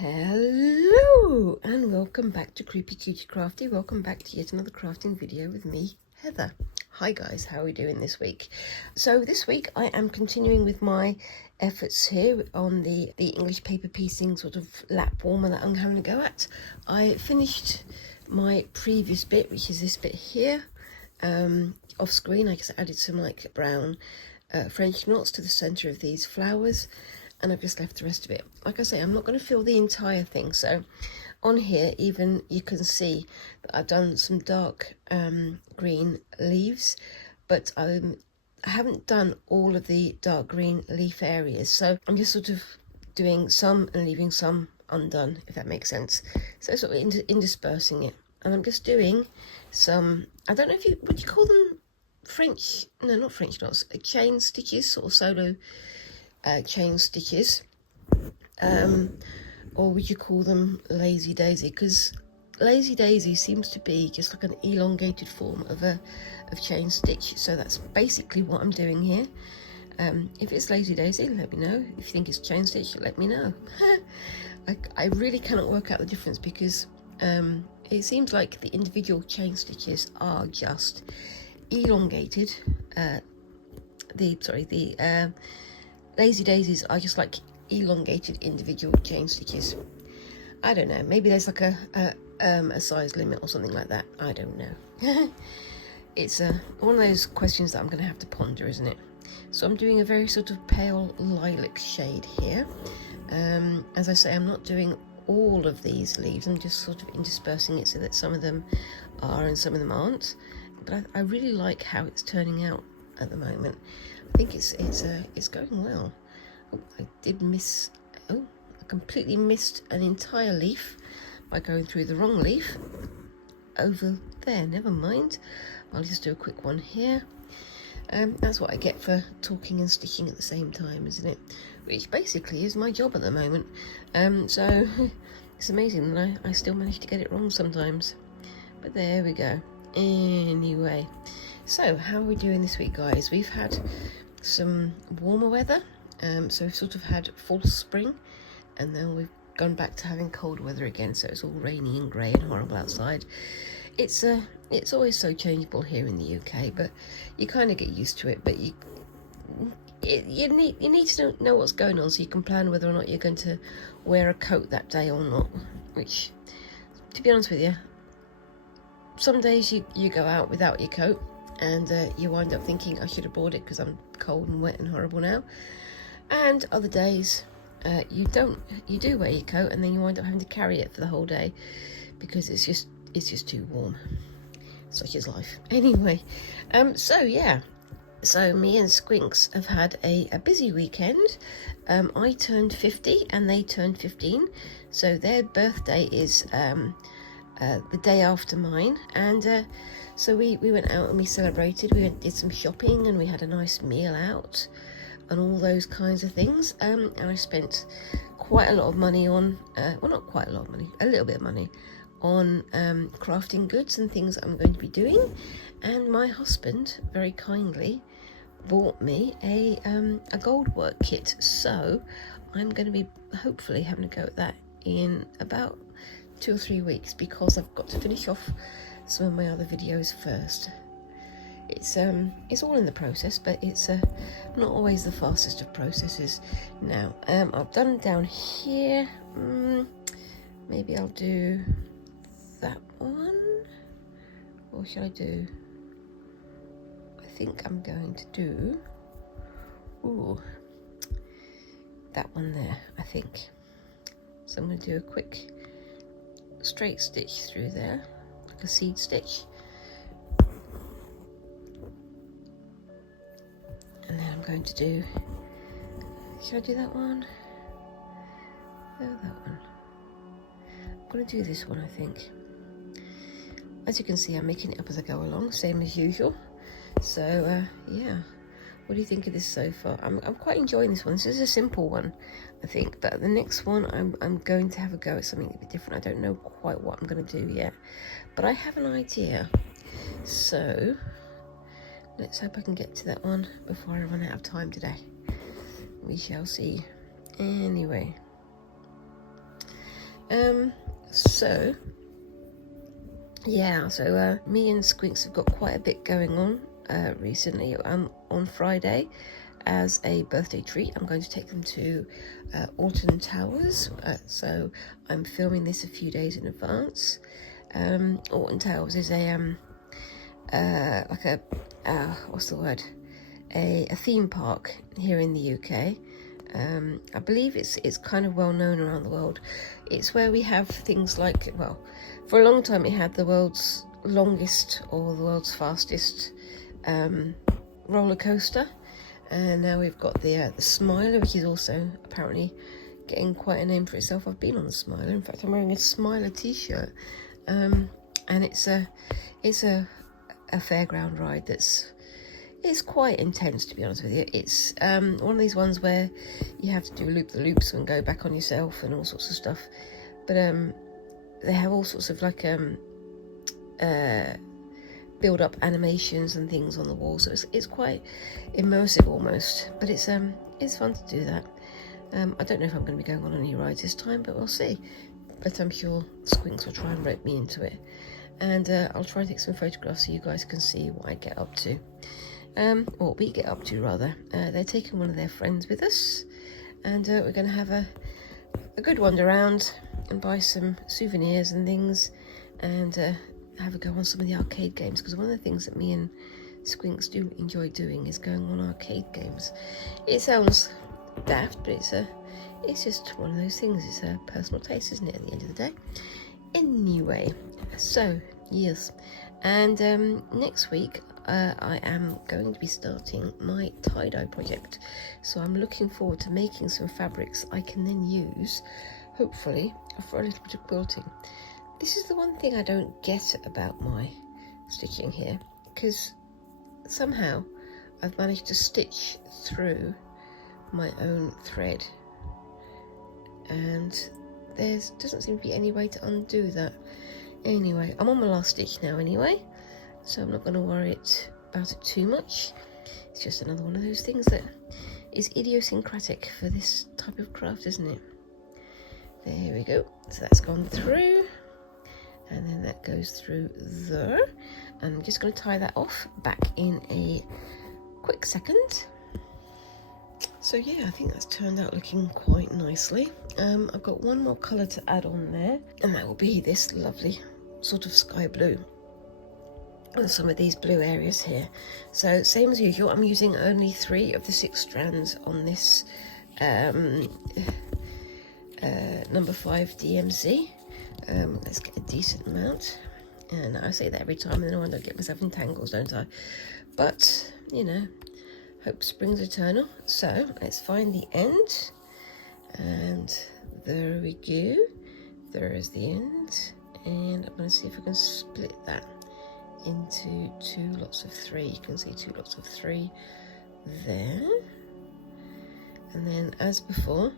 Hello and welcome back to Creepy Cutie Crafty. Welcome back to yet another crafting video with me, Heather. Hi guys, how are we doing this week? So this week I am continuing with my efforts here on the English paper piecing sort of lap warmer that I'm having a go at. I finished my previous bit, which is this bit here, off screen. I just added some like brown French knots to the center of these flowers, and I've just left the rest of it. Like I say, I'm not going to fill the entire thing, so on here even you can see that I've done some dark green leaves, but I haven't done all of the dark green leaf areas, so I'm just sort of doing some and leaving some undone, if that makes sense. So sort of interspersing it, and I'm just doing some, I don't know if would you call them French, no, not French knots, chain stitches, sort of solo chain stitches, or would you call them lazy daisy? Because lazy daisy seems to be just like an elongated form of chain stitch, so that's basically what I'm doing here. If it's lazy daisy, let me know. If you think it's chain stitch, let me know. I really cannot work out the difference, because it seems like the individual chain stitches are just elongated. Lazy daisies are just like elongated individual chain stitches. I don't know, maybe there's like a size limit or something like that. I don't know. It's one of those questions that I'm going to have to ponder, isn't it? So I'm doing a very sort of pale lilac shade here. As I say, I'm not doing all of these leaves, I'm just sort of interspersing it so that some of them are and some of them aren't. But I really like how it's turning out at the moment. I think it's going well. Oh, I completely missed an entire leaf by going through the wrong leaf over there. Never mind, I'll just do a quick one here. That's what I get for talking and stitching at the same time, isn't it? Which basically is my job at the moment. So it's amazing that I still manage to get it wrong sometimes. But there we go. Anyway, so how are we doing this week, guys? We've had some warmer weather, so we've sort of had full spring, and then we've gone back to having cold weather again, so it's all rainy and grey and horrible outside. It's always so changeable here in the UK, but you kind of get used to it. But you need to know what's going on, so you can plan whether or not you're going to wear a coat that day or not, which, to be honest with you, some days you go out without your coat, and you wind up thinking, I should have bought it because I'm cold and wet and horrible now. And other days you do wear your coat, and then you wind up having to carry it for the whole day because it's just too warm. Such is life. Anyway, so yeah, so me and Squinks have had a busy weekend. I turned 50 and they turned 15, so their birthday is the day after mine, and so we went out and we celebrated. We did some shopping and we had a nice meal out and all those kinds of things, and I spent quite a lot of money on well, not quite a lot of money, a little bit of money on crafting goods and things that I'm going to be doing. And my husband very kindly bought me a gold work kit, so I'm going to be hopefully having a go at that in about 2 or 3 weeks, because I've got to finish off some of my other videos first. It's all in the process, but it's not always the fastest of processes. Now I've done down here. Maybe I'll do that one, or should I do, I think I'm going to do that one there, I think. So I'm going to do a quick straight stitch through there, like a seed stitch, and then I'm going to do, should I do that one? Oh, that one. I'm going to do this one, I think. As you can see, I'm making it up as I go along, same as usual. So yeah, what do you think of this so far? I'm quite enjoying this one. This is a simple one, I think, but the next one I'm going to have a go at something a bit different. I don't know quite what I'm going to do yet, but I have an idea. So let's hope I can get to that one before I run out of time today. We shall see. Anyway, So yeah, so me and Squinks have got quite a bit going on recently. On Friday, as a birthday treat, I'm going to take them to Alton Towers. So I'm filming this a few days in advance. Alton Towers is a like a what's the word? A theme park here in the UK. I believe it's kind of well known around the world. It's where we have things like, well, for a long time it had the world's longest or the world's fastest roller coaster, and now we've got the Smiler, which is also apparently getting quite a name for itself. I've been on the Smiler. In fact, I'm wearing a Smiler t-shirt, and it's a fairground ride it's quite intense, to be honest with you. It's one of these ones where you have to do loop-the-loops and go back on yourself and all sorts of stuff. But they have all sorts of like build-up animations and things on the wall, so it's quite immersive almost. But it's fun to do that. I don't know if I'm going to be going on any rides this time, but we'll see. But I'm sure Squinks will try and rope me into it, and I'll try and take some photographs so you guys can see what I get up to. Or what we get up to, rather. They're taking one of their friends with us, and we're going to have a good wander around and buy some souvenirs and things, and have a go on some of the arcade games, because one of the things that me and Squinks do enjoy doing is going on arcade games. It sounds daft, but it's just one of those things. It's a personal taste, isn't it, at the end of the day? Anyway, so yes, and next week I am going to be starting my tie-dye project, so I'm looking forward to making some fabrics I can then use, hopefully, for a little bit of quilting. This is the one thing I don't get about my stitching here, because somehow I've managed to stitch through my own thread, and there doesn't seem to be any way to undo that. Anyway, I'm on my last stitch now anyway, so I'm not going to worry about it too much. It's just another one of those things that is idiosyncratic for this type of craft, isn't it? There we go. So that's gone through, and then that goes through there. And I'm just going to tie that off back in a quick second. So yeah, I think that's turned out looking quite nicely. I've got one more colour to add on there, and that will be this lovely sort of sky blue. And some of these blue areas here. So same as usual, I'm using only 3 of the 6 strands on this number 5 DMC. Let's get a decent amount, and I say that every time and then I don't get myself in tangles, don't I? But you know, hope springs eternal. So let's find the end, and there we go. There is the end, and I'm going to see if I can split that into 2 lots of 3. You can see 2 lots of 3 there, and then as before,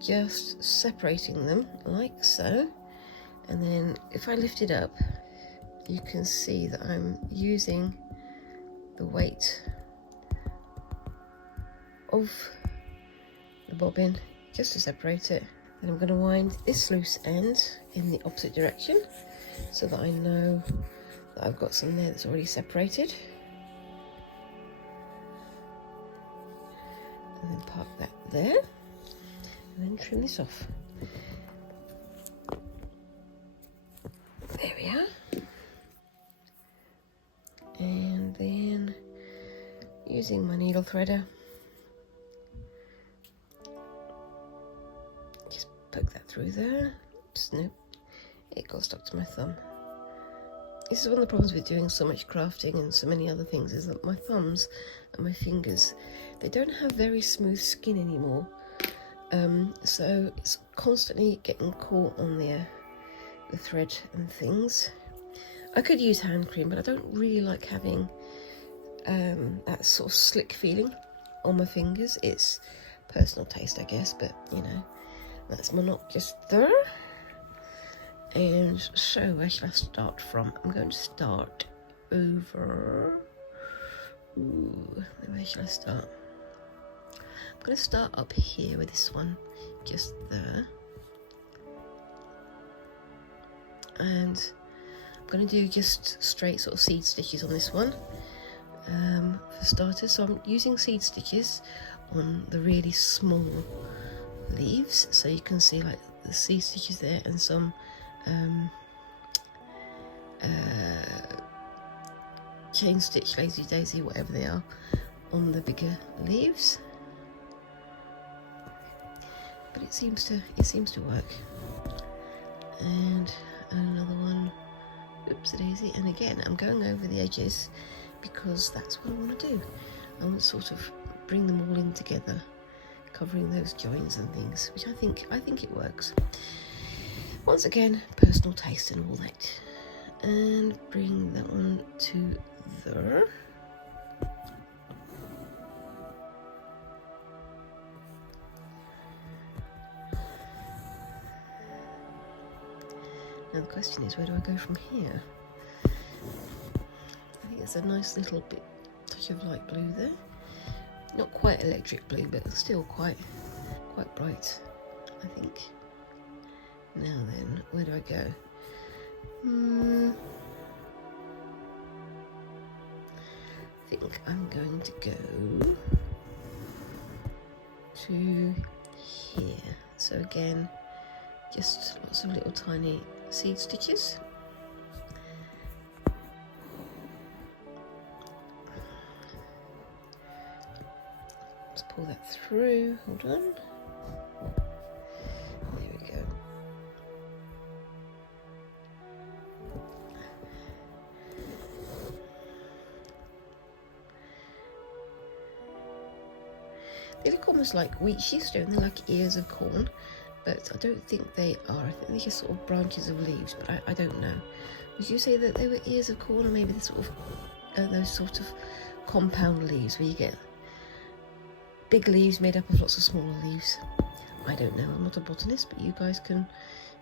just separating them like so. And then if I lift it up, you can see that I'm using the weight of the bobbin just to separate it. And I'm going to wind this loose end in the opposite direction so that I know that I've got some there that's already separated, and then park that there, and then trim this off. There we are. And then using my needle threader, just poke that through there. Oops, no, it got stuck to my thumb. This is one of the problems with doing so much crafting and so many other things, is that my thumbs and my fingers, they don't have very smooth skin anymore. So it's constantly getting caught on the thread and things. I could use hand cream, but I don't really like having that sort of slick feeling on my fingers. It's personal taste, I guess, but you know, that's my knot just there. And so where shall I start from? I'm going to start over. Ooh, where shall I start? I'm going to start up here with this one, just there. and I'm going to do just straight sort of seed stitches on this one for starters. So I'm using seed stitches on the really small leaves, so you can see like the seed stitches there, and some chain stitch, lazy daisy, whatever they are, on the bigger leaves. But it seems to work. And another one, oops, a daisy, and again I'm going over the edges because that's what I want to do. I want to sort of bring them all in together, covering those joins and things, which I think it works. Once again, personal taste and all that. And bring that one to there. Now the question is, where do I go from here? I think there's a nice little bit touch of light blue there. Not quite electric blue, but still quite bright, I think. Now then, where do I go? I think I'm going to go to here. So again, just lots of little tiny seed stitches. Let's pull that through. Hold on. There we go. They look almost like wheat sheaves, don't they? Like ears of corn, but I don't think they are. I think they're just sort of branches of leaves, but I don't know. Would you say that they were ears of corn, or maybe those sort of compound leaves where you get big leaves made up of lots of smaller leaves? I don't know. I'm not a botanist, but you guys can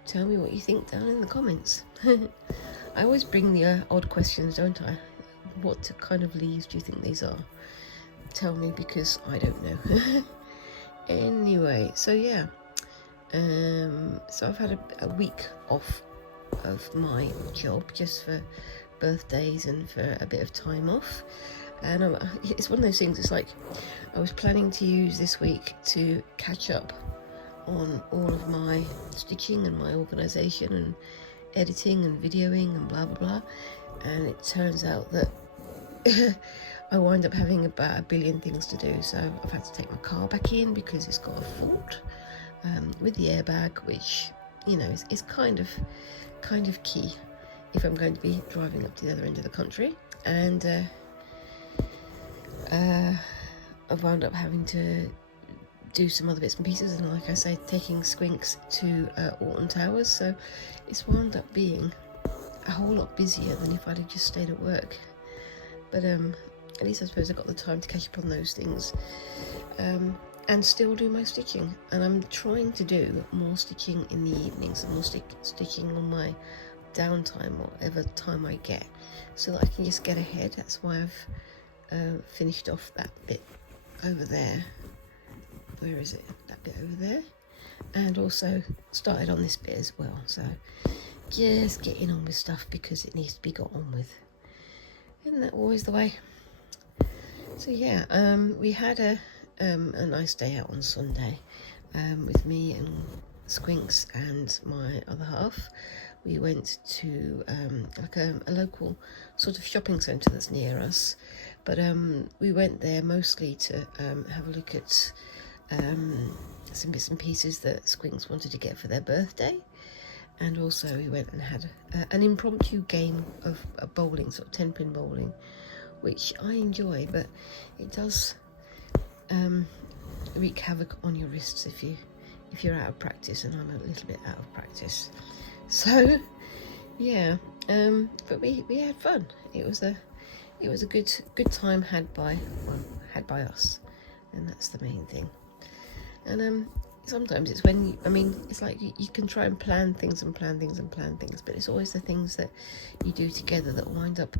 tell me what you think down in the comments. I always bring the odd questions, don't I? What kind of leaves do you think these are? Tell me, because I don't know. Anyway, so yeah, so I've had a week off of my job just for birthdays and for a bit of time off, and it's one of those things. It's like I was planning to use this week to catch up on all of my stitching and my organisation and editing and videoing and blah blah blah, and it turns out that I wind up having about a billion things to do. So I've had to take my car back in because it's got a fault with the airbag, which, you know, is kind of key if I'm going to be driving up to the other end of the country. And I've wound up having to do some other bits and pieces, and like I say, taking Squinks to Alton Towers, so it's wound up being a whole lot busier than if I'd have just stayed at work. But at least I suppose I got the time to catch up on those things, and still do my stitching. And I'm trying to do more stitching in the evenings, and more stitching on my downtime, whatever time I get, so that I can just get ahead. That's why I've finished off that bit over there. Where is it? That bit over there. And also started on this bit as well. So just getting on with stuff because it needs to be got on with. Isn't that always the way? So yeah, we had a nice day out on Sunday with me and Squinks and my other half. We went to like a local sort of shopping centre that's near us, but we went there mostly to have a look at some bits and pieces that Squinks wanted to get for their birthday. And also we went and had an impromptu game of bowling, sort of 10-pin bowling, which I enjoy, but it does wreak havoc on your wrists if you're out of practice, and I'm a little bit out of practice. So yeah, but we had fun. It was a good time had by us, and that's the main thing. And sometimes it's when it's like you can try and plan things, but it's always the things that you do together that wind up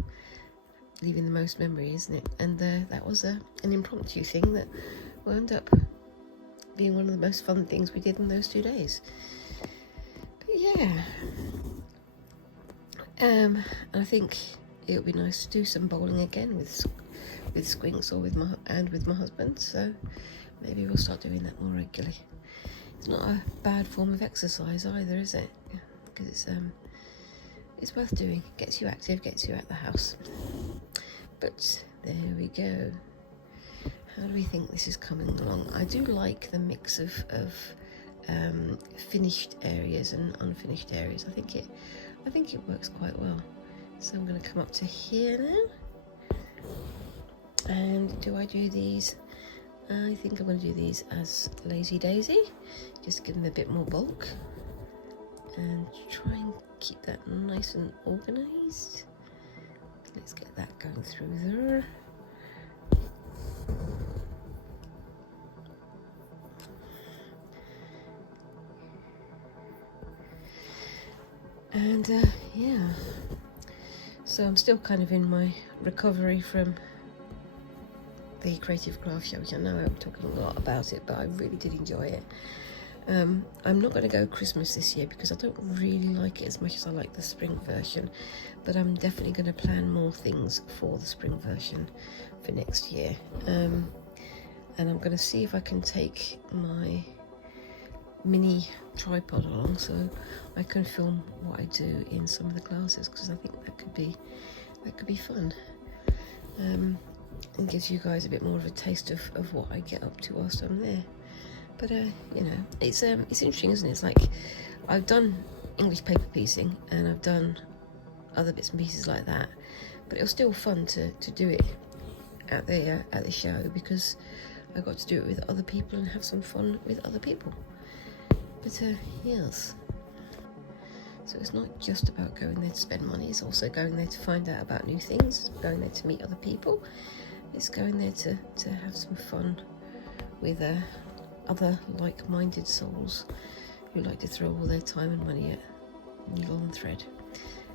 leaving the most memory, isn't it? And that was an impromptu thing that wound up being one of the most fun things we did in those 2 days. But yeah, And I think it would be nice to do some bowling again with Squinks or with my husband. So maybe we'll start doing that more regularly. It's not a bad form of exercise either, is it? Because it's worth doing. Gets you active, gets you out the house. But there we go. How do we think this is coming along? I do like the mix of finished areas and unfinished areas. I think it works quite well. So I'm going to come up to here now. And do I do these? I think I'm going to do these as Lazy Daisy. Just give them a bit more bulk. And try and keep that nice and organised. Let's get that going through there. And yeah, so I'm still kind of in my recovery from the creative craft show, which I know I'm talking a lot about it, but I really did enjoy it. I'm not going to go Christmas this year because I don't really like it as much as I like the spring version, but I'm definitely going to plan more things for the spring version for next year. And I'm going to see if I can take my mini tripod along so I can film what I do in some of the classes, because I think that could be fun. And gives you guys a bit more of a taste of what I get up to whilst I'm there. But you know, it's interesting, isn't it? It's like I've done English paper piecing and I've done other bits and pieces like that, but it was still fun to do it at the show, because I got to do it with other people and have some fun with other people. But yes, so it's not just about going there to spend money, it's also going there to find out about new things, going there to meet other people. It's going there to have some fun with other like-minded souls who like to throw all their time and money at needle and thread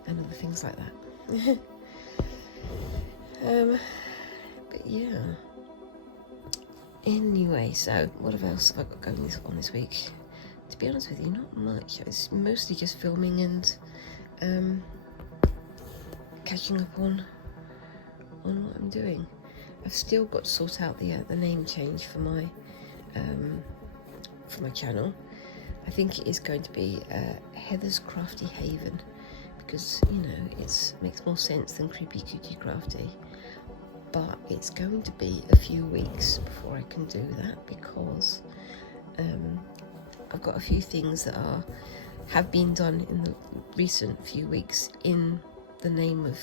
and other things like that. But yeah. Anyway, so what else have I got going on this week? To be honest with you, not much. It's mostly just filming and catching up on what I'm doing. I've still got to sort out the name change for my channel. I think it is going to be Heather's Crafty Haven, because you know it makes more sense than Creepy Cutie Crafty. But it's going to be a few weeks before I can do that, because I've got a few things that have been done in the recent few weeks in the name of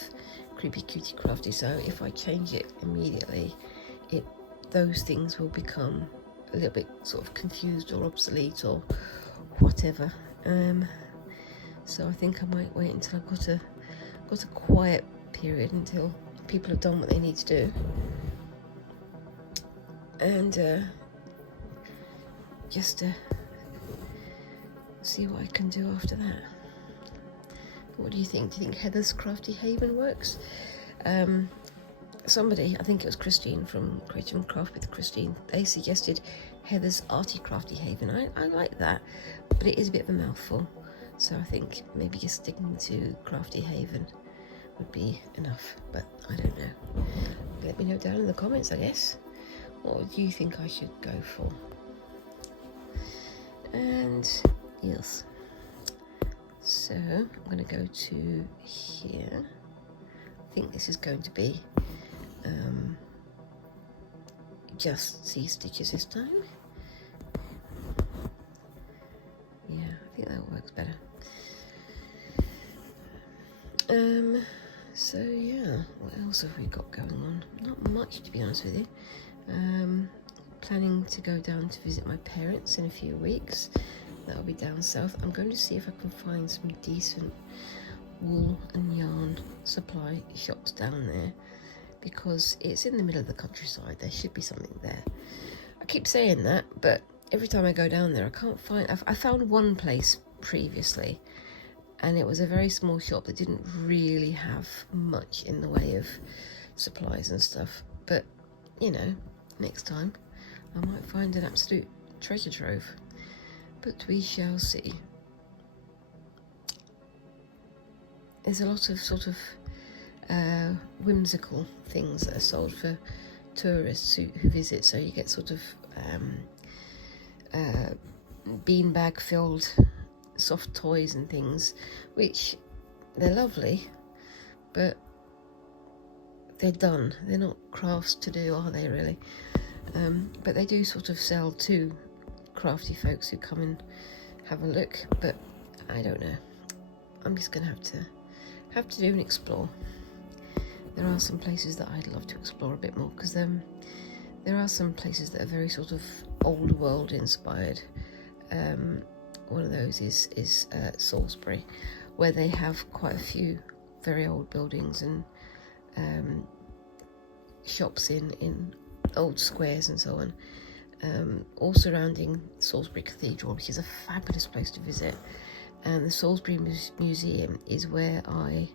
Creepy Cutie Crafty. So if I change it immediately, those things will become a little bit sort of confused or obsolete or whatever. So I think I might wait until I've got a quiet period, until people have done what they need to do, and just see what I can do after that. What do you think? Do you think Heather's Crafty Haven works? Somebody, I think it was Christine from Creative and Craft with Christine, they suggested Heather's Arty Crafty Haven. I like that, but it is a bit of a mouthful, so I think maybe just sticking to Crafty Haven would be enough, but I don't know. Let me know down in the comments, I guess. What do you think I should go for? And yes, so I'm going to go to here. I think this is going to be just C-stitches this time. Yeah, I think that works better. So yeah, what else have we got going on? Not much, to be honest with you. Planning to go down to visit my parents in a few weeks. That'll be down south. I'm going to see if I can find some decent wool and yarn supply shops down there, because it's in the middle of the countryside. There should be something there. I keep saying that, but every time I go down there I can't find. I found one place previously, and it was a very small shop that didn't really have much in the way of supplies and stuff. But you know, next time I might find an absolute treasure trove, but we shall see. there's a lot of sort of whimsical things that are sold for tourists who visit. So you get sort of beanbag filled soft toys and things, which they're lovely, but they're done. They're not crafts to do, are they really? But they do sort of sell to crafty folks who come and have a look, but I don't know. I'm just gonna have to do and explore. There are some places that I'd love to explore a bit more, because there are some places that are very sort of old world inspired. One of those is Salisbury, where they have quite a few very old buildings and shops in old squares and so on, all surrounding Salisbury Cathedral, which is a fabulous place to visit. And the Salisbury Museum is where I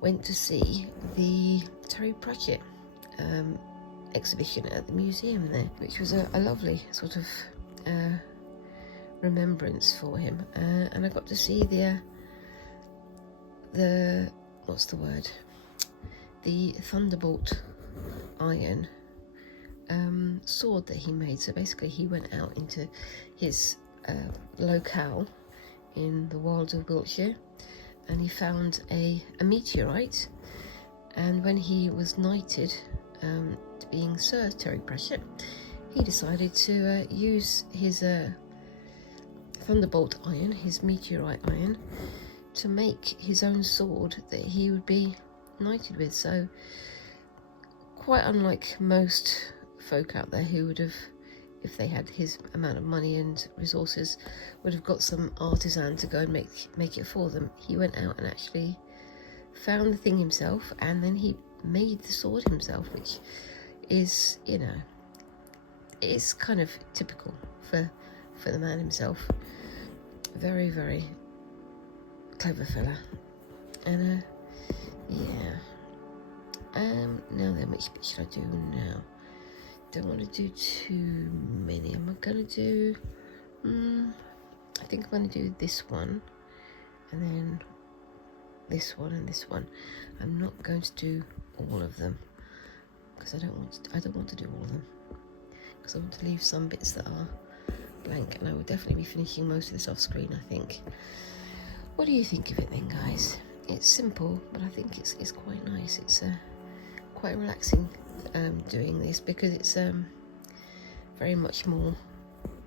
went to see the Terry Pratchett exhibition at the museum there, which was a lovely sort of remembrance for him. And I got to see the what's the word? The Thunderbolt iron sword that he made. So basically he went out into his locale in the wilds of Wiltshire, and he found a meteorite, and when he was knighted to being Sir Terry Pratchett, he decided to use his Thunderbolt iron, his meteorite iron, to make his own sword that he would be knighted with. So quite unlike most folk out there who would have, if they had his amount of money and resources, would have got some artisan to go and make it for them. He went out and actually found the thing himself, and then he made the sword himself, which is, you know, it's kind of typical for the man himself. Very, very clever fella. And yeah. Now then, which bit should I do now? Don't want to do too many. I'm gonna do I think I'm gonna do this one, and then this one and this one. I'm not going to do all of them, because I don't want to do all of them, because I want to leave some bits that are blank, and I will definitely be finishing most of this off screen, I think. What do you think of it then, guys? It's simple, but I think it's quite nice. It's quite relaxing doing this, because it's very much more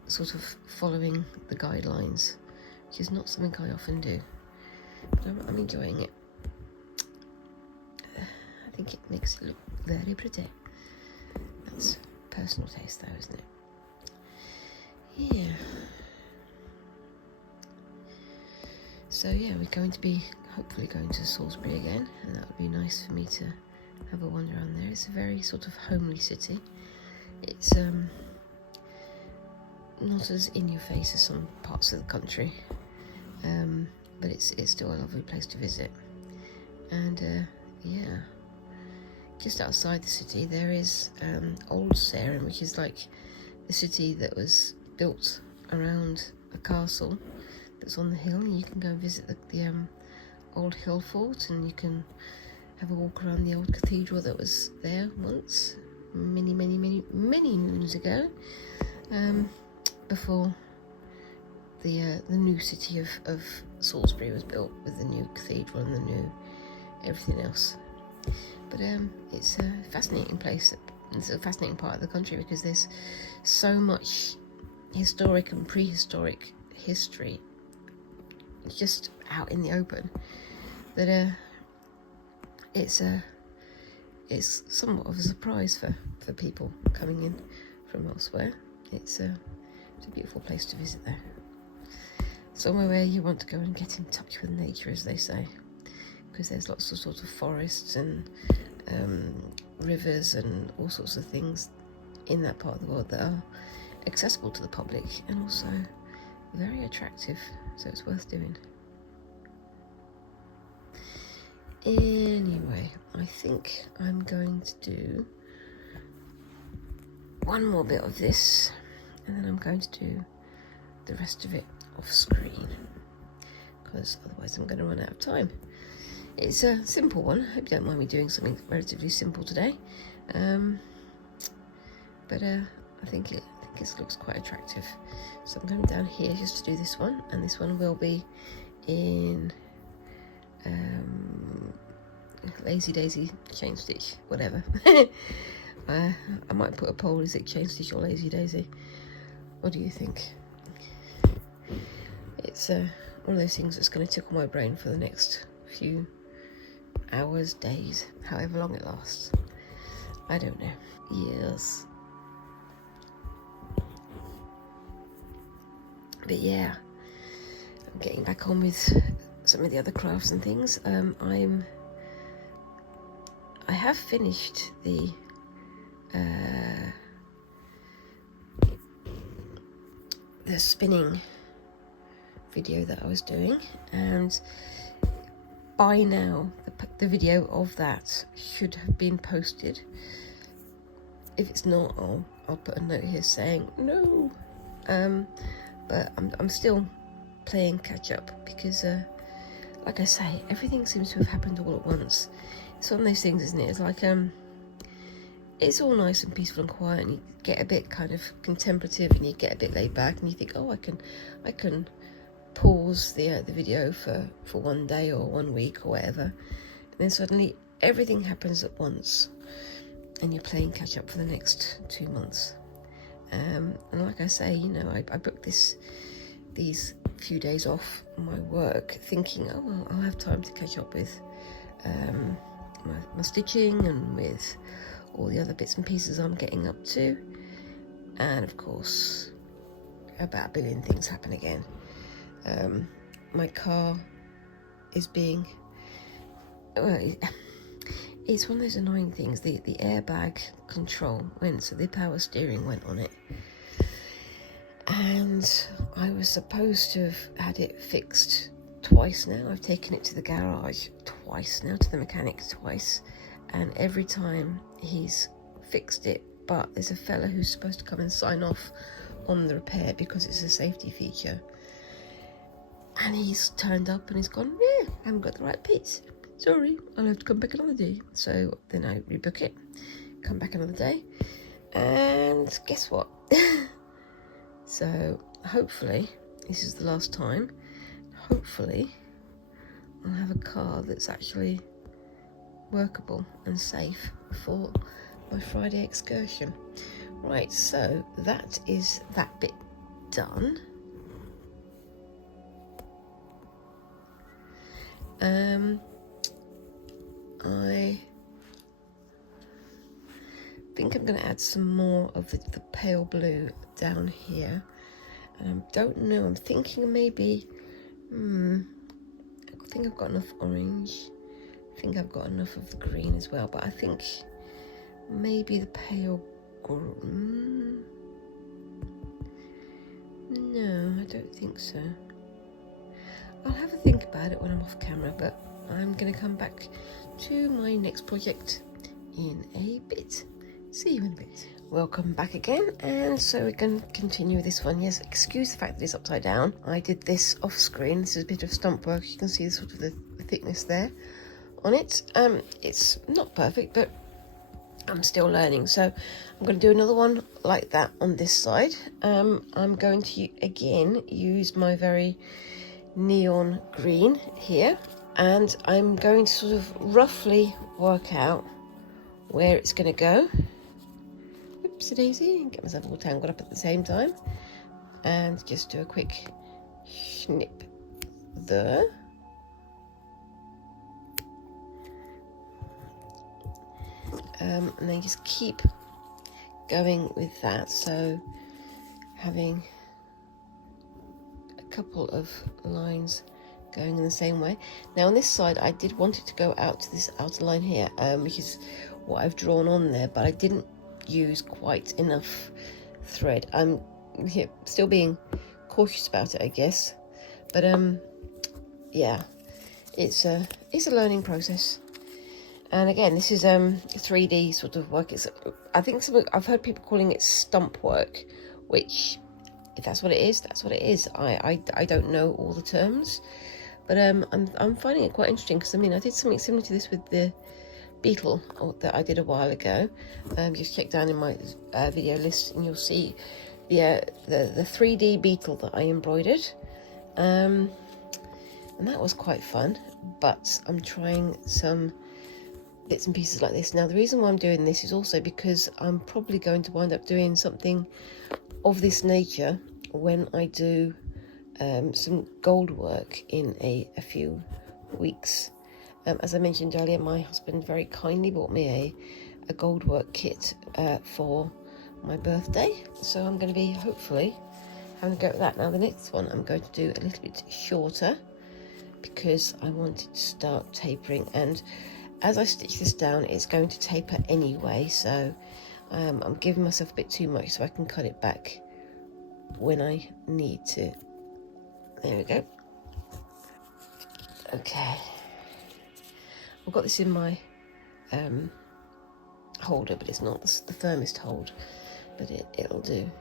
sort of following the guidelines, which is not something I often do, but I'm enjoying it. I think it makes it look very pretty. That's personal taste though, isn't it? Yeah. So yeah, we're going to be hopefully going to Salisbury again, and that would be nice for me to have a wander around there. It's a very sort of homely city. It's not as in your face as some parts of the country, but it's still a lovely place to visit. And yeah, just outside the city there is Old Sarum, which is like the city that was built around a castle that's on the hill, and you can go and visit the old hill fort, and you can have a walk around the old cathedral that was there once, many moons ago, before the new city of Salisbury was built, with the new cathedral and the new everything else. But it's a fascinating place. It's a fascinating part of the country, because there's so much historic and prehistoric history just out in the open that it's somewhat of a surprise for people coming in from elsewhere. It's a beautiful place to visit there. Somewhere where you want to go and get in touch with nature, as they say, because there's lots of sort of forests and rivers and all sorts of things in that part of the world that are accessible to the public and also very attractive, so it's worth doing. Anyway, I think I'm going to do one more bit of this, and then I'm going to do the rest of it off screen, because otherwise I'm going to run out of time. It's a simple one. I hope you don't mind me doing something relatively simple today. But I think it looks quite attractive. So I'm going down here just to do this one, and this one will be in Lazy Daisy chain stitch, whatever. I might put a poll: is it chain stitch or Lazy Daisy? What do you think? It's one of those things that's going to tickle my brain for the next few hours, days, however long it lasts. I don't know. Yes. But yeah, I'm getting back on with some of the other crafts and things. I have finished the spinning video that I was doing, and by now the video of that should have been posted. If it's not, I'll put a note here saying no. But I'm still playing catch up because, like I say, everything seems to have happened all at once. It's one of those things, isn't it? It's like it's all nice and peaceful and quiet, and you get a bit kind of contemplative, and you get a bit laid back, and you think, oh, I can pause the video for one day or 1 week or whatever, and then suddenly everything happens at once, and you're playing catch up for the next 2 months. And like I say, you know, I booked these few days off my work thinking, oh well, I'll have time to catch up with my stitching and with all the other bits and pieces I'm getting up to. And of course, about a billion things happen again. My car is being, well, it's one of those annoying things. The airbag control went, so the power steering went on it, and I was supposed to have had it fixed twice now. I've taken it to the garage twice now, to the mechanic twice, and every time he's fixed it, but there's a fella who's supposed to come and sign off on the repair because it's a safety feature, and he's turned up and he's gone, yeah, I haven't got the right bits, sorry, I'll have to come back another day. So then I rebook it, come back another day, and guess what? So hopefully this is the last time. Hopefully I'll have a car that's actually workable and safe for my Friday excursion. Right, so that is that bit done. I think I'm going to add some more of the pale blue down here, and I don't know, I'm thinking maybe I think I've got enough orange, I think I've got enough of the green as well, but I think maybe the pale green, no, I don't think so. I'll have a think about it when I'm off camera, but I'm going to come back to my next project in a bit. See you in a bit. Welcome back again, and so we can continue with this one. Yes, excuse the fact that it's upside down. I did this off screen. This is a bit of stump work. You can see the sort of the thickness there on it. It's not perfect, but I'm still learning. So I'm going to do another one like that on this side. I'm going to again use my very neon green here, and I'm going to sort of roughly work out where it's going to go. Oopsie daisy, get myself all tangled up at the same time, and just do a quick snip there. And then just keep going with that, so having a couple of lines going in the same way. Now on this side I did want it to go out to this outer line here, which is what I've drawn on there, but I didn't use quite enough thread. I'm here still being cautious about it, I guess, but yeah, it's a learning process. And again, this is 3D sort of work. It's, I think I've heard people calling it stump work, which if that's what it is, that's what it is. I don't know all the terms, But I'm finding it quite interesting because I mean I did something similar to this with the beetle that I did a while ago. Just check down in my video list and you'll see the 3D beetle that I embroidered, and that was quite fun. But I'm trying some bits and pieces like this now. The reason why I'm doing this is also because I'm probably going to wind up doing something of this nature when I do some gold work in a few weeks. As I mentioned earlier, my husband very kindly bought me a gold work kit for my birthday, so I'm going to be hopefully having a go at that. Now the next one I'm going to do a little bit shorter because I wanted to start tapering, and as I stitch this down it's going to taper anyway, so I'm giving myself a bit too much so I can cut it back when I need to. There we go. Okay, I've got this in my holder, but it's not the firmest hold, but it'll do.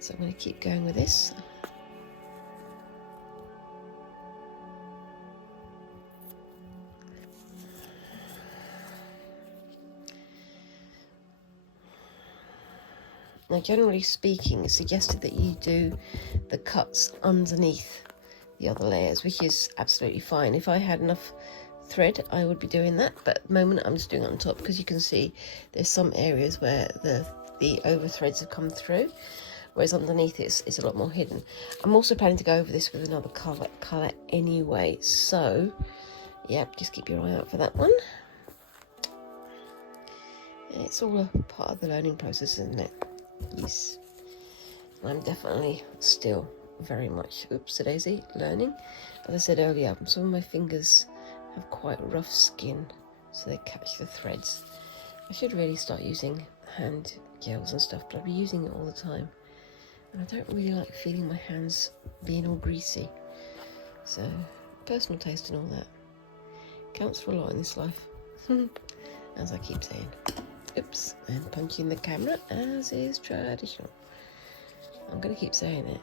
So I'm going to keep going with this. Now, generally speaking, it's suggested that you do the cuts underneath the other layers, which is absolutely fine. If I had enough thread, I would be doing that, but at the moment I'm just doing it on top because you can see there's some areas where the over threads have come through, whereas underneath it's a lot more hidden. I'm also planning to go over this with another colour anyway, so yeah, just keep your eye out for that one. It's all a part of the learning process, isn't it? Yes. I'm definitely still very much, oopsie-daisy, learning. As I said earlier, some of my fingers have quite rough skin, so they catch the threads. I should really start using hand gels and stuff, but I'll be using it all the time. And I don't really like feeling my hands being all greasy. So, personal taste and all that counts for a lot in this life, as I keep saying. Oops, and punching the camera as is traditional. I'm going to keep saying it.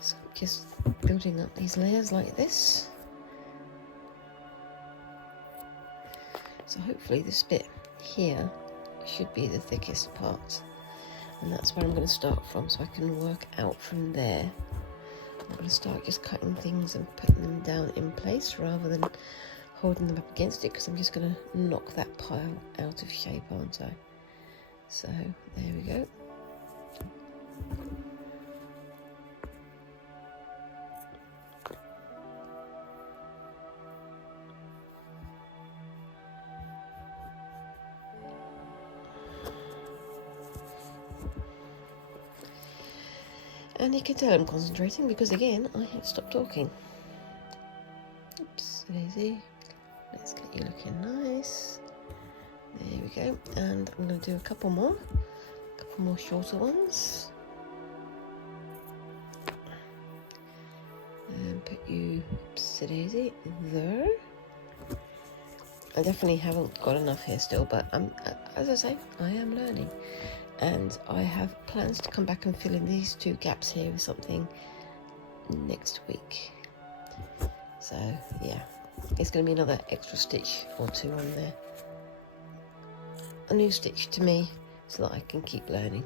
So just building up these layers like this. So hopefully this bit here should be the thickest part, and that's where I'm going to start from, so I can work out from there. I'm going to start just cutting things and putting them down in place rather than holding them up against it, because I'm just going to knock that pile out of shape, aren't I? So there we go. And you can tell I'm concentrating because, again, I have stopped talking. Oops, lazy. Let's get you looking nice. There we go. And I'm going to do a couple more shorter ones. And put you, oopsie-daisy, there. I definitely haven't got enough here still, but as I say, I am learning. And I have plans to come back and fill in these two gaps here with something next week. So yeah, it's going to be another extra stitch or two on there. A new stitch to me so that I can keep learning.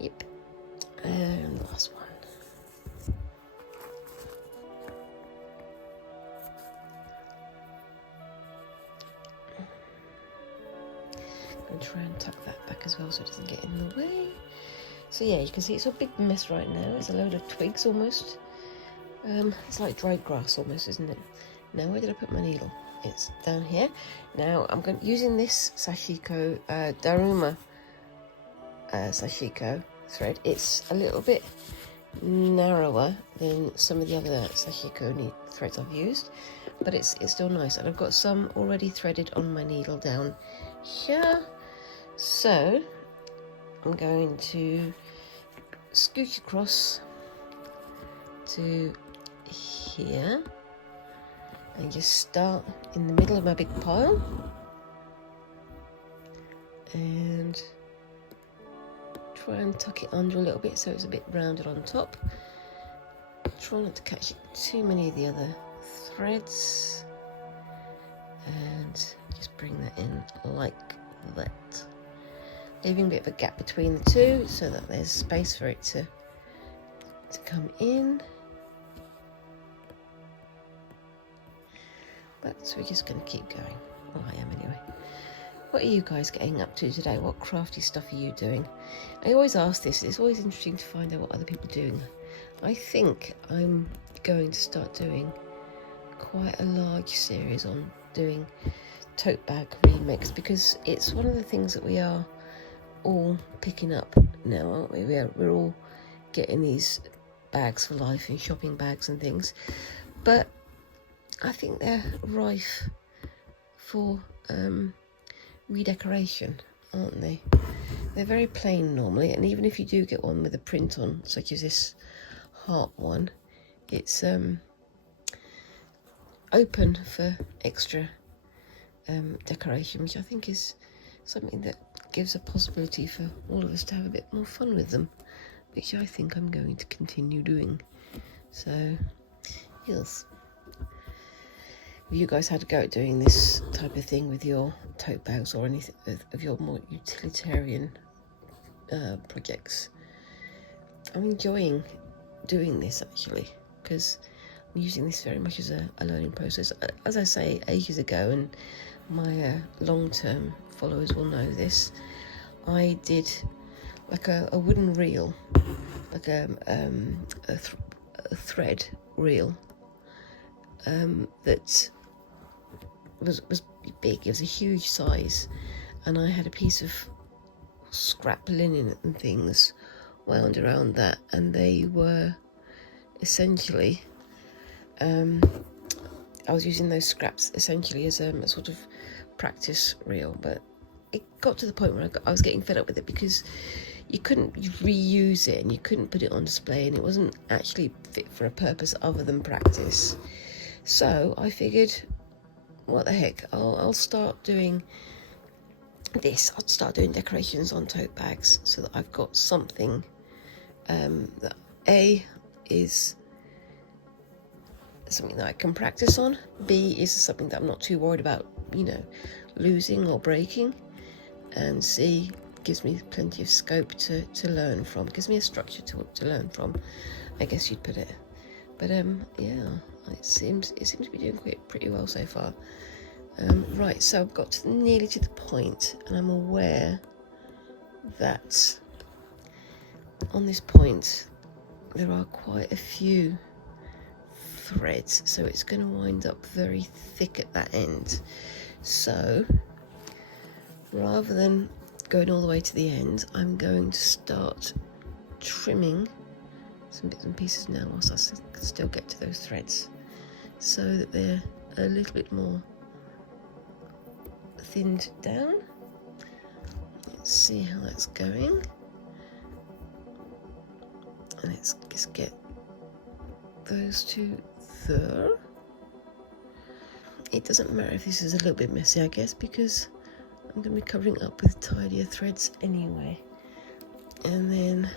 Yep. And last one. And try and tuck that back as well so it doesn't get in the way. So yeah, you can see it's a big mess right now. It's a load of twigs almost. It's like dried grass almost, isn't it? Now where did I put my needle? It's down here. Now I'm using this Sashiko Daruma Sashiko thread. It's a little bit narrower than some of the other Sashiko threads I've used, but it's still nice, and I've got some already threaded on my needle down here. So I'm going to scooch across to here and just start in the middle of my big pile and try and tuck it under a little bit so it's a bit rounded on top. Try not to catch too many of the other threads and just bring that in like that, leaving a bit of a gap between the two so that there's space for it to come in. But so we're just going to keep going. Well, I am anyway. What are you guys getting up to today? What crafty stuff are you doing? I always ask this. It's always interesting to find out what other people are doing. I think I'm going to start doing quite a large series on doing tote bag remix, because it's one of the things that we are all picking up now, aren't we? We're all getting these bags for life and shopping bags and things, but I think they're rife for redecoration, aren't they? They're very plain normally, and even if you do get one with a print on, such as this heart one, it's open for extra decoration, which I think is something that gives a possibility for all of us to have a bit more fun with them, which I think I'm going to continue doing. So yes, have you guys had a go at doing this type of thing with your tote bags or anything of your more utilitarian projects? I'm enjoying doing this actually, because I'm using this very much as a learning process. As I say, ages ago, and my long-term followers will know this, I did like a wooden reel, like a thread reel that was big. It was a huge size, and I had a piece of scrap linen and things wound around that, and they were essentially I was using those scraps essentially as a sort of practice reel, but it got to the point where I was getting fed up with it, because you couldn't reuse it and you couldn't put it on display, and it wasn't actually fit for a purpose other than practice. So I figured, what the heck, I'll start doing this. I'll start doing decorations on tote bags so that I've got something that A is something that I can practice on, B is something that I'm not too worried about, losing or breaking, and C gives me plenty of scope to learn from, gives me a structure to learn from, I guess you'd put it. But yeah, it seems to be doing pretty well so far. Right, so I've got nearly to the point, and I'm aware that on this point there are quite a few threads, so it's going to wind up very thick at that end. So rather than going all the way to the end, I'm going to start trimming some bits and pieces now whilst I still get to those threads, so that they're a little bit more thinned down. Let's see how that's going, and let's just get those two there. It doesn't matter if this is a little bit messy, I guess, because I'm going to be covering up with tidier threads anyway, and then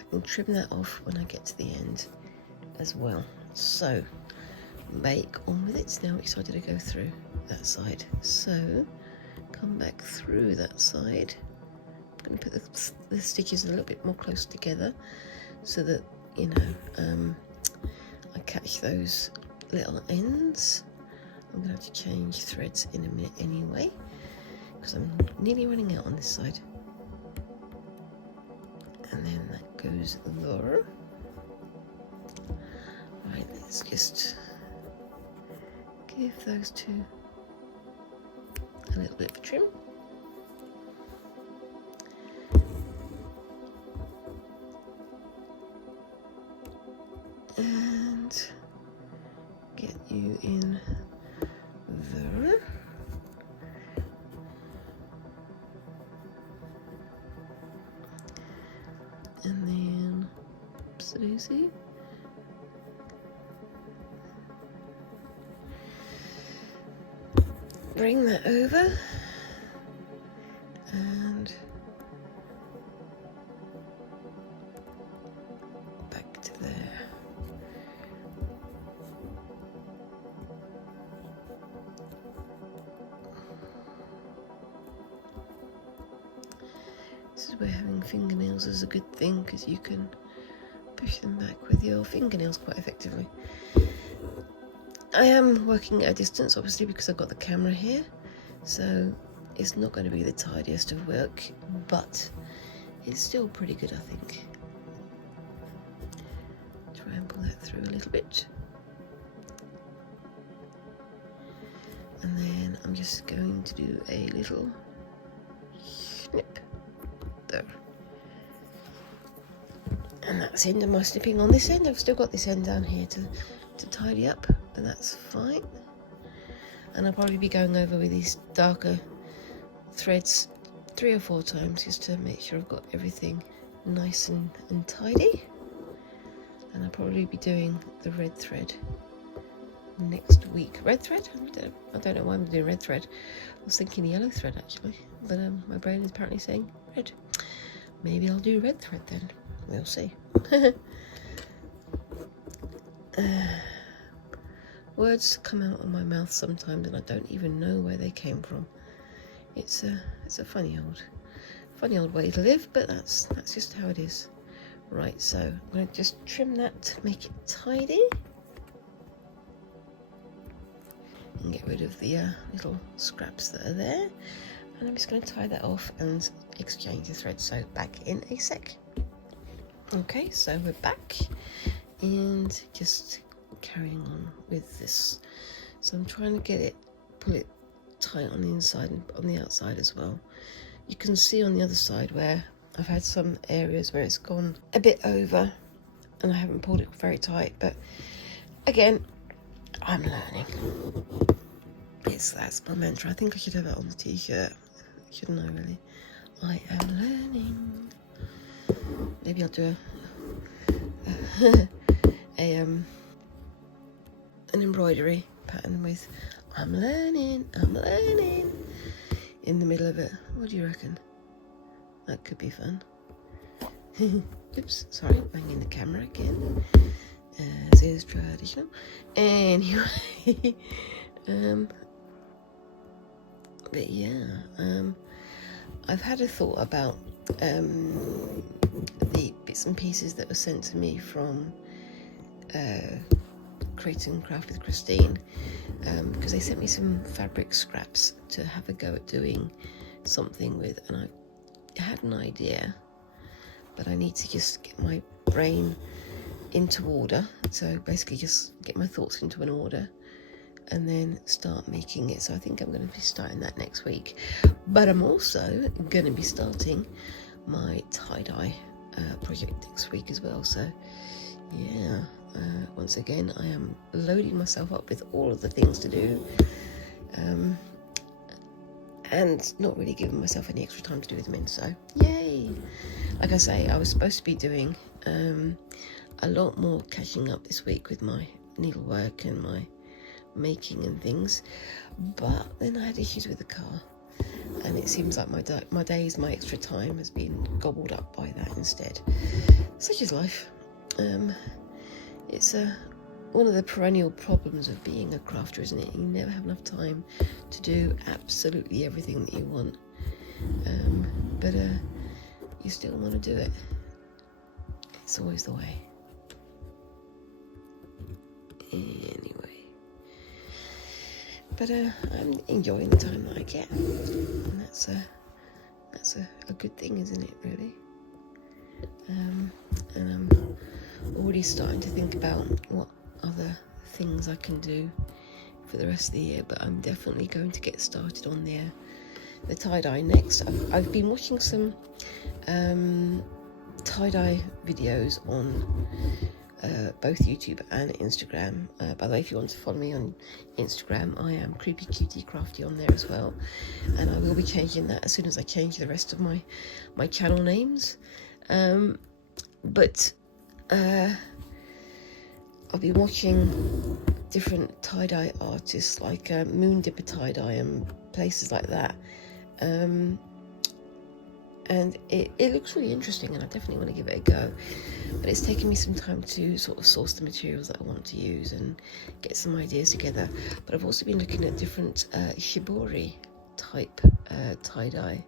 I can trim that off when I get to the end as well. So make on with it. Now excited to go through that side, so come back through that side. I'm going to put the stitches a little bit more close together so that I catch those little ends. I'm going to have to change threads in a minute anyway, because I'm nearly running out on this side. And then that goes there. Right, let's just give those two a little bit of trim. And get you in there. And then, oopsie-daisy, bring that over and back to there. This is where having fingernails is a good thing, because you can push them back with your fingernails quite effectively. I am working at a distance, obviously, because I've got the camera here, so it's not going to be the tidiest of work, but it's still pretty good, I think. Try and pull that through a little bit. And then I'm just going to do a little snip there. And that's the end of my snipping on this end. I've still got this end down here to tidy up, but that's fine. And I'll probably be going over with these darker threads 3 or 4 times just to make sure I've got everything nice and tidy. And I'll probably be doing the red thread next week. Red thread? I don't know why I'm doing red thread. I was thinking yellow thread actually, but my brain is apparently saying red. Maybe I'll do red thread then. We'll see. Words come out of my mouth sometimes and I don't even know where they came from. It's a funny old way to live, but that's just how it is. Right, so I'm going to just trim that to make it tidy and get rid of the little scraps that are there, and I'm just going to tie that off and exchange the thread. So back in a sec. Okay, so we're back and just carrying on with this. So I'm trying to pull it tight on the inside and on the outside as well. You can see on the other side where I've had some areas where it's gone a bit over and I haven't pulled it very tight, but again, I'm learning. That's my mantra. I think I should have it on the t-shirt, shouldn't I really? I am learning. Maybe I'll do an embroidery pattern with I'm learning in the middle of it. What do you reckon? That could be fun. Oops, sorry, banging the camera again, as is traditional. Anyway, but yeah, I've had a thought about the bits and pieces that were sent to me from Creating Craft with Christine, because they sent me some fabric scraps to have a go at doing something with, and I had an idea, but I need to just get my brain into order. So basically just get my thoughts into an order and then start making it. So I think I'm going to be starting that next week, but I'm also going to be starting my tie-dye project next week as well. So yeah, once again I am loading myself up with all of the things to do, and not really giving myself any extra time to do them in, so yay. Like I say, I was supposed to be doing a lot more catching up this week with my needlework and my making and things, but then I had issues with the car, and it seems like my days, my extra time has been gobbled up by that instead. Such is life. It's one of the perennial problems of being a crafter, isn't it? You never have enough time to do absolutely everything that you want, but you still want to do it. It's always the way. Anyway, but I'm enjoying the time that I get, and that's a good thing, isn't it, really? And I'm already starting to think about what other things I can do for the rest of the year, but I'm definitely going to get started on the tie-dye next. I've been watching some tie-dye videos on both YouTube and Instagram. By the way, if you want to follow me on Instagram, I am Creepy Cutie Crafty on there as well, and I will be changing that as soon as I change the rest of my channel names. But I've been watching different tie-dye artists like Moon Dipper Tie-Dye and places like that. And it looks really interesting, and I definitely want to give it a go. But it's taken me some time to sort of source the materials that I want to use and get some ideas together. But I've also been looking at different shibori type tie-dye,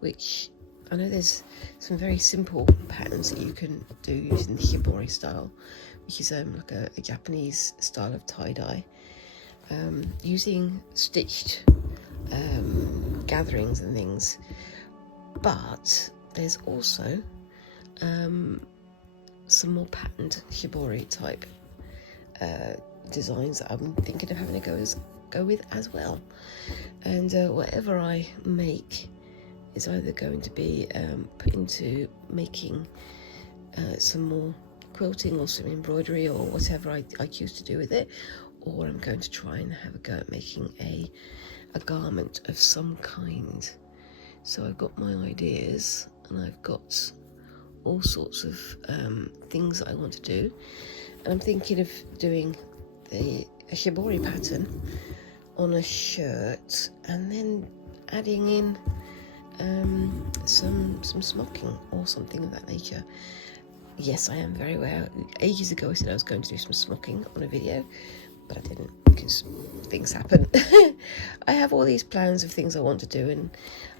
which I know there's some very simple patterns that you can do using the shibori style, which is like a Japanese style of tie-dye, using stitched gatherings and things. But there's also some more patterned shibori type designs that I'm thinking of having a go with as well. And whatever I make is either going to be put into making some more quilting or some embroidery or whatever I choose to do with it, or I'm going to try and have a go at making a garment of some kind. So I've got my ideas, and I've got all sorts of things that I want to do, and I'm thinking of doing a shibori pattern on a shirt, and then adding in some smocking or something of that nature. Yes, I am very aware. Ages ago I said I was going to do some smocking on a video, but I didn't because things happen. I have all these plans of things I want to do, and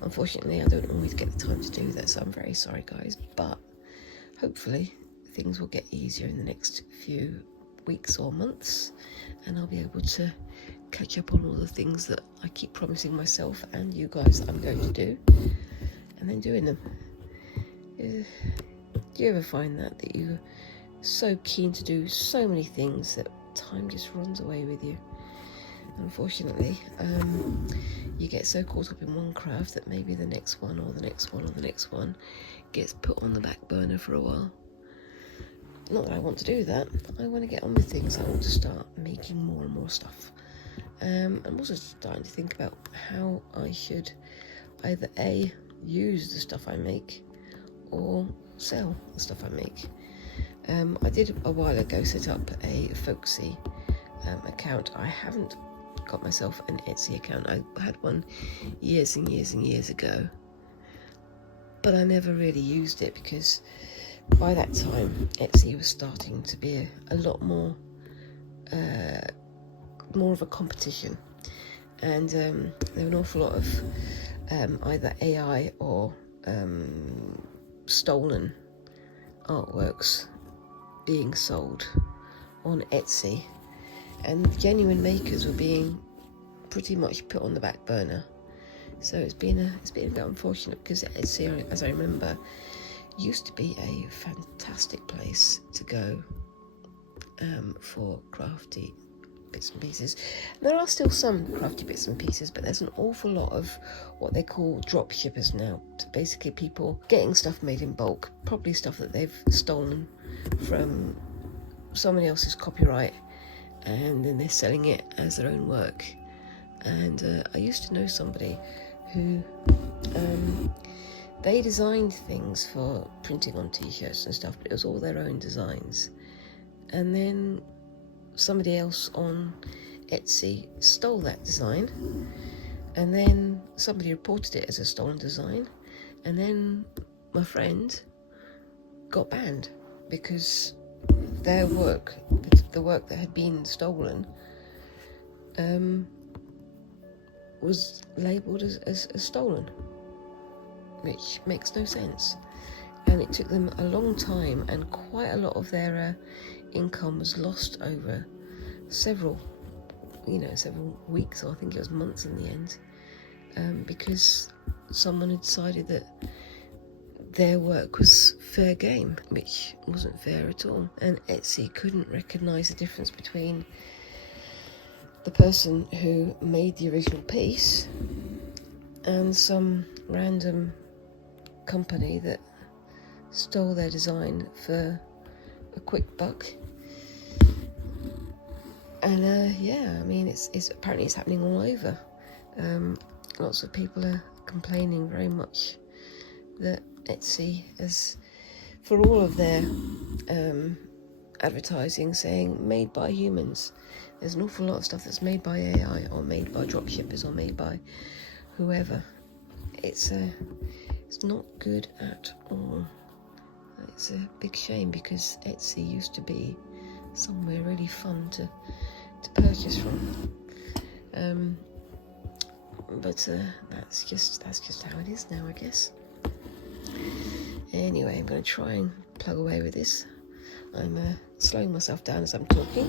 unfortunately I don't always get the time to do that, so I'm very sorry guys, but hopefully things will get easier in the next few weeks or months, and I'll be able to catch up on all the things that I keep promising myself and you guys that I'm going to do, and then doing them. Do you ever find that you're so keen to do so many things that time just runs away with you? Unfortunately, you get so caught up in one craft that maybe the next one or the next one or the next one gets put on the back burner for a while. Not that I want to do that. I want to get on with things. I want to start making more and more stuff. I'm also starting to think about how I should either A, use the stuff I make, or sell the stuff I make. I did a while ago set up a Folksy account. I haven't got myself an Etsy account. I had one years and years and years ago, but I never really used it because by that time Etsy was starting to be a lot more of a competition, and there were an awful lot of either AI or stolen artworks being sold on Etsy, and genuine makers were being pretty much put on the back burner. So it's been a bit unfortunate, because Etsy, as I remember, used to be a fantastic place to go for crafty bits and pieces. And there are still some crafty bits and pieces, but there's an awful lot of what they call drop shippers now. So basically people getting stuff made in bulk, probably stuff that they've stolen from somebody else's copyright, and then they're selling it as their own work. And I used to know somebody who they designed things for printing on t-shirts and stuff, but it was all their own designs, and then somebody else on Etsy stole that design, and then somebody reported it as a stolen design, and then my friend got banned because their work, the work that had been stolen, was labelled as stolen, which makes no sense. And it took them a long time, and quite a lot of their income was lost over several weeks, or I think it was months in the end, because someone had decided that their work was fair game, which wasn't fair at all. And Etsy couldn't recognise the difference between the person who made the original piece and some random company that stole their design for a quick buck. And I mean, it's apparently it's happening all over. Lots of people are complaining very much that Etsy has, for all of their advertising saying made by humans. There's an awful lot of stuff that's made by AI or made by dropshippers or made by whoever. It's not good at all. It's a big shame because Etsy used to be somewhere really fun to purchase from. But that's just how it is now, I guess. Anyway, I'm going to try and plug away with this. I'm slowing myself down as I'm talking,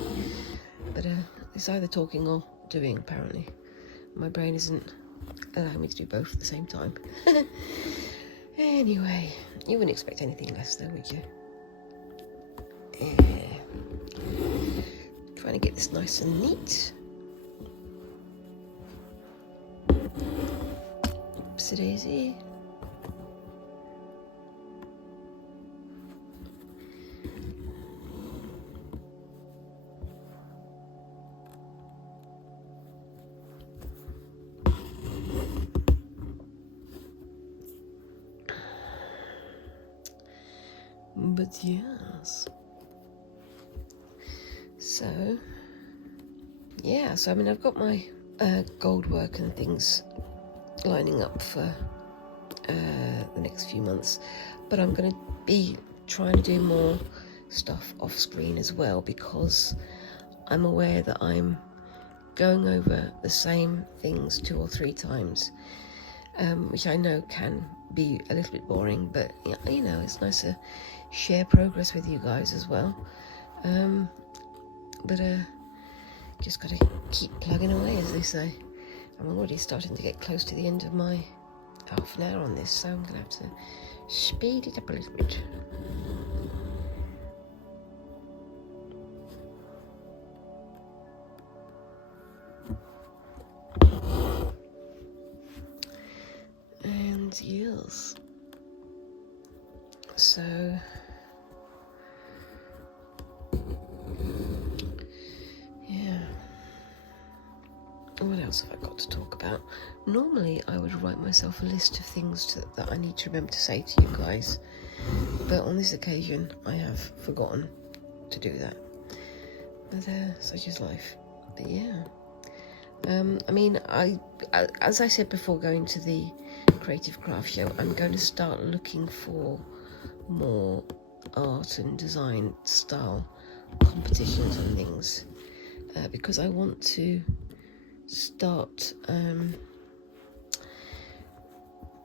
but it's either talking or doing, apparently. My brain isn't allowing me to do both at the same time. Anyway, you wouldn't expect anything less though, would you? Yeah. Trying to get this nice and neat. Oopsie daisy. But yes. So I mean, I've got my gold work and things lining up for the next few months, but I'm going to be trying to do more stuff off screen as well, because I'm aware that I'm going over the same things 2 or 3 times, which I know can be a little bit boring, but you know, it's nice to share progress with you guys as well. But just got to keep plugging away, as they say. I'm already starting to get close to the end of my half an hour on this, so I'm going to have to speed it up a little bit. And yes, so yeah, what else have I got to talk about? Normally I would write myself a list of things that I need to remember to say to you guys, but on this occasion I have forgotten to do that. But such is life. But yeah, I mean, as I said before going to the creative craft show, I'm going to start looking for more art and design style competitions and things, because I want to start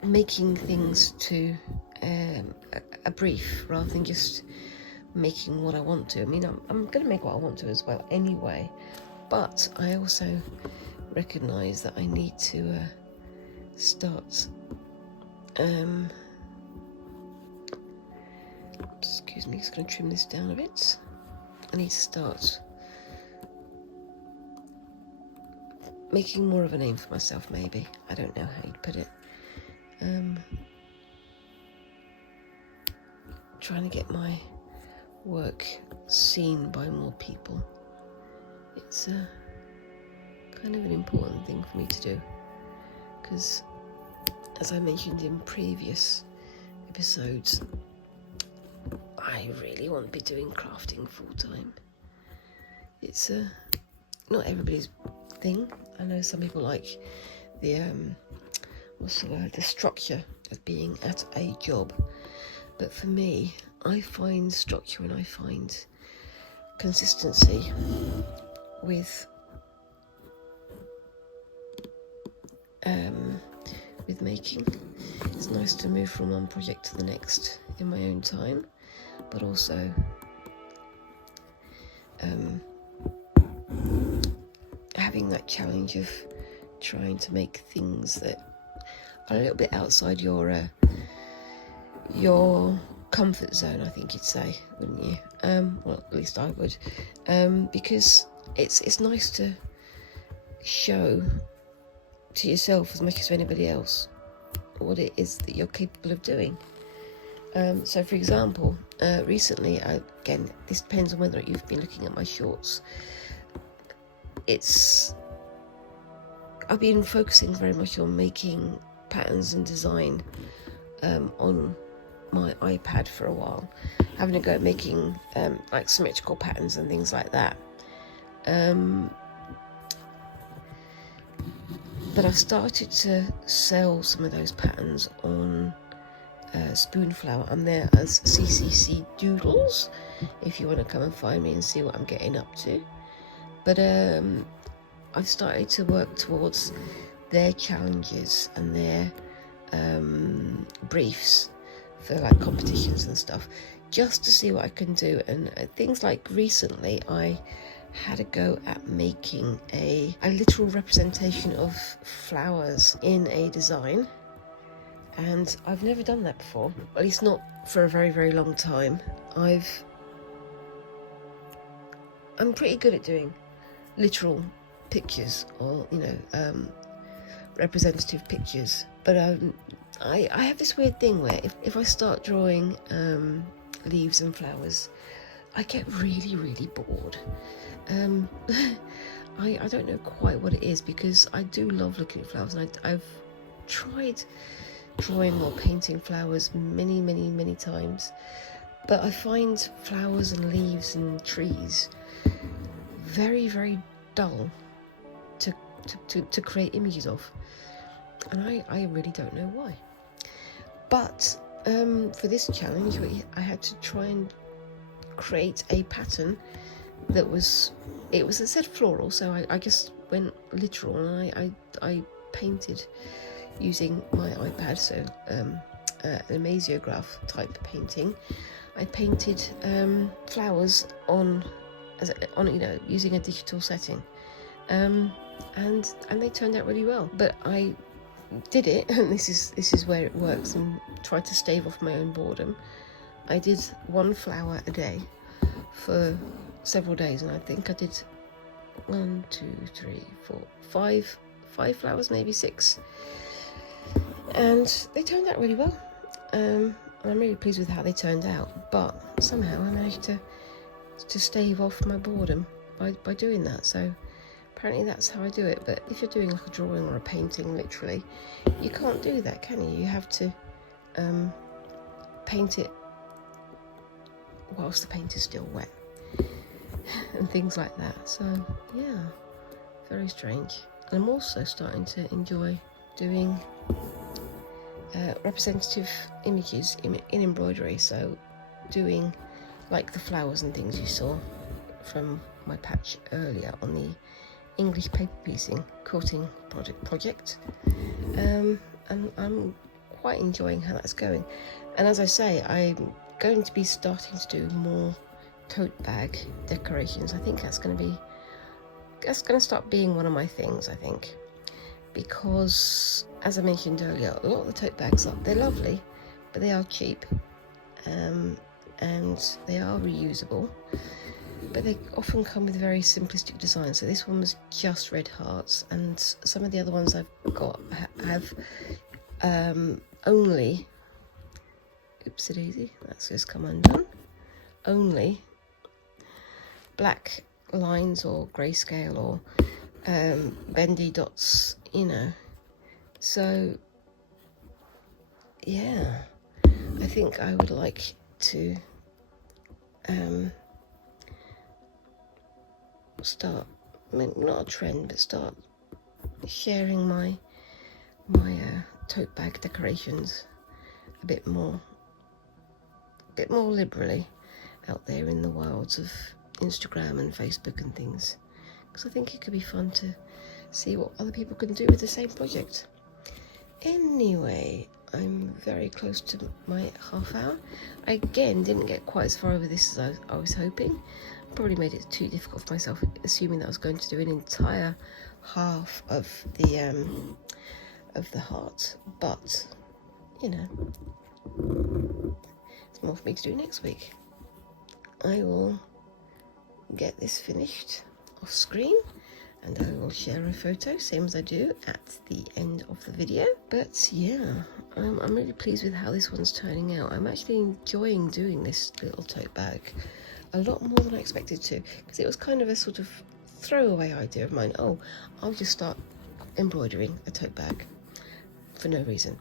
making things to a brief rather than just making what I want to. I mean, I'm going to make what I want to as well anyway, but I also recognise that I need to start excuse me, just going to trim this down a bit. I need to start making more of a name for myself, maybe. I don't know how you'd put it. Trying to get my work seen by more people. It's kind of an important thing for me to do, because as I mentioned in previous episodes, I really want to be doing crafting full time. It's not everybody's thing. I know some people like the the structure of being at a job, but for me, I find structure and I find consistency with making. It's nice to move from one project to the next in my own time, but also having that challenge of trying to make things that are a little bit outside your comfort zone, I think you'd say, wouldn't you? Well, at least I would, because it's nice to show to yourself as much as anybody else what it is that you're capable of doing. So for example, recently, again, this depends on whether you've been looking at my shorts, I've been focusing very much on making patterns and design on my iPad for a while, having a go at making like symmetrical patterns and things like that. But I've started to sell some of those patterns on Spoonflower. I'm there as CCC Doodles, if you want to come and find me and see what I'm getting up to. But I've started to work towards their challenges and their briefs for like competitions and stuff, just to see what I can do. And things like recently I had a go at making a literal representation of flowers in a design, and I've never done that before, at least not for a very, very long time. I'm pretty good at doing literal pictures, or representative pictures, but I have this weird thing where if I start drawing leaves and flowers, I get really, really bored. I don't know quite what it is, because I do love looking at flowers, and I've tried drawing or painting flowers many, many, many times, but I find flowers and leaves and trees very, very dull to create images of, and I really don't know why. But for this challenge, I had to try and create a pattern that was, it said floral, so I just went literal, and I painted using my iPad, so an amasiograph type painting. I painted flowers on using a digital setting, and they turned out really well. But I did it, and this is where it works, and tried to stave off my own boredom. I did one flower a day for several days, and I think I did 1, 2, 3, 4, 5 flowers, maybe 6, and they turned out really well. And I'm really pleased with how they turned out, but somehow I managed to stave off my boredom by doing that. So apparently that's how I do it. But if you're doing like a drawing or a painting, literally, you can't do that, can you? You have to paint it whilst the paint is still wet and things like that. So yeah, very strange. And I'm also starting to enjoy doing representative images in embroidery, so doing like the flowers and things you saw from my patch earlier on the English paper piecing quilting project, and I'm quite enjoying how that's going. And as I say, I'm going to be starting to do more tote bag decorations. I think that's going to start being one of my things, I think, because as I mentioned earlier, a lot of the tote bags they're lovely, but they are cheap, and they are reusable, but they often come with very simplistic designs. So this one was just red hearts, and some of the other ones I've got have only, oopsie daisy, that's just come undone, only black lines or grayscale or bendy dots, so yeah, I think I would like to start, not a trend, but start sharing my tote bag decorations a bit more liberally out there in the wilds of Instagram and Facebook and things, because I think it could be fun to see what other people can do with the same project. Anyway, I'm very close to my half hour. I again didn't get quite as far over this as I was hoping. Probably made it too difficult for myself, assuming that I was going to do an entire half of the heart, but it's more for me to do next week. I will get this finished off screen, and I will share a photo, same as I do at the end of the video. But yeah, I'm really pleased with how this one's turning out. I'm actually enjoying doing this little tote bag a lot more than I expected to, because it was kind of a sort of throwaway idea of mine. Oh, I'll just start embroidering a tote bag for no reason.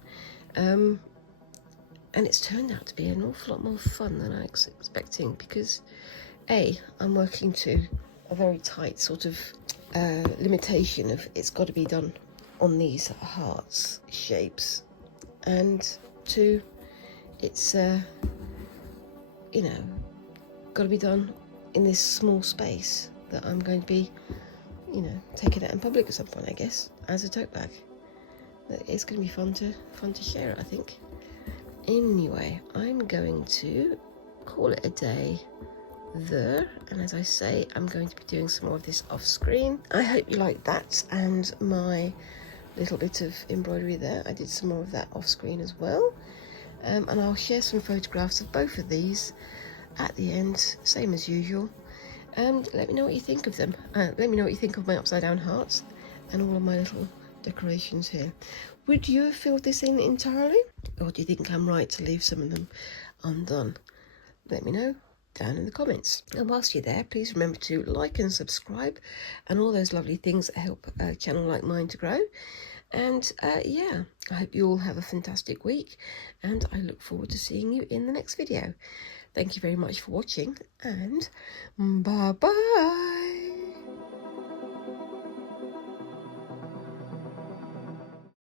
And it's turned out to be an awful lot more fun than I was expecting, because I'm working to a very tight sort of limitation of it's got to be done on these hearts shapes, and 2, it's you know, got to be done in this small space that I'm going to be, you know, taking out in public at some point, I guess, as a tote bag. But it's going to be fun to share it, I think. Anyway, I'm going to call it a day there, and as I say, I'm going to be doing some more of this off screen. I hope you like that and my little bit of embroidery there. I did some more of that off screen as well, and I'll share some photographs of both of these at the end, same as usual. And let me know what you think of them. Let me know what you think of my upside down hearts and all of my little decorations here. Would you have filled this in entirely, or do you think I'm right to leave some of them undone? Let me know down in the comments. And whilst you're there, please remember to like and subscribe and all those lovely things that help a channel like mine to grow. And yeah, I hope you all have a fantastic week, and I look forward to seeing you in the next video. Thank you very much for watching, and bye bye.